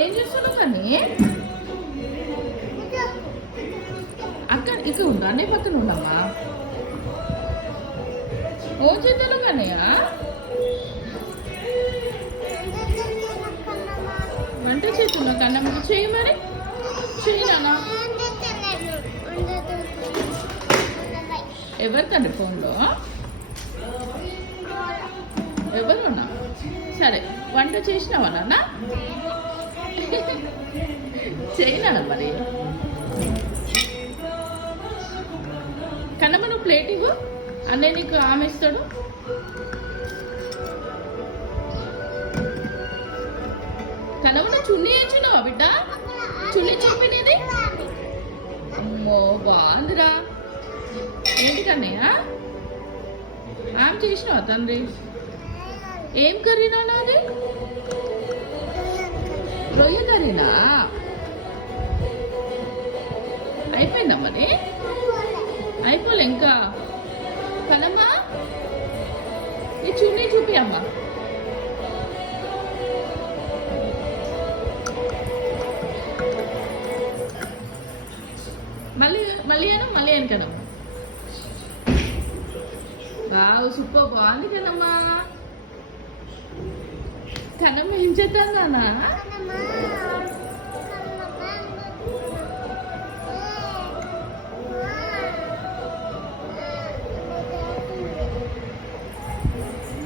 ఏం చేస్తున్నావు కానీ అక్కడ ఇక్కడ ఉండు అన్నయ్య పక్కన ఉండమ్మా. ఓ చేద్దాను కన్నయ్య వంట చేతున్నా కన్నమ్మ చెయ్యి మరి చెయ్యి నాన్న. ఎవరికండి ఫోన్లో ఎవరున్నా సరే వంట చేసినావా నాన్న చేయనా మరి కన్నమ్మ నువ్వు ప్లేట్ ఇవ్వు అన్నయ్య నీకు ఆమె ఇస్తాడు. కన్నమ్మ నువ్వు చున్నీ వేయించినావా బిడ్డ చున్నీ చూపినది అమ్మో బాగుందిరా. ఏంటి కన్నయ్య ఆమె చేసినావా తండ్రి ఏం కర్రీనా అది రొయ్య కర్రీనా అయిపోయిందా మరి అయిపోలే ఇంకా కదమ్మా నీ చున్నీ చూపి అమ్మా. మళ్ళీ మళ్ళీ అని కదా బావు సూపర్ బాగుంది కదమ్మా. కన్నమ్మ ఏం చేద్దాం నాన్న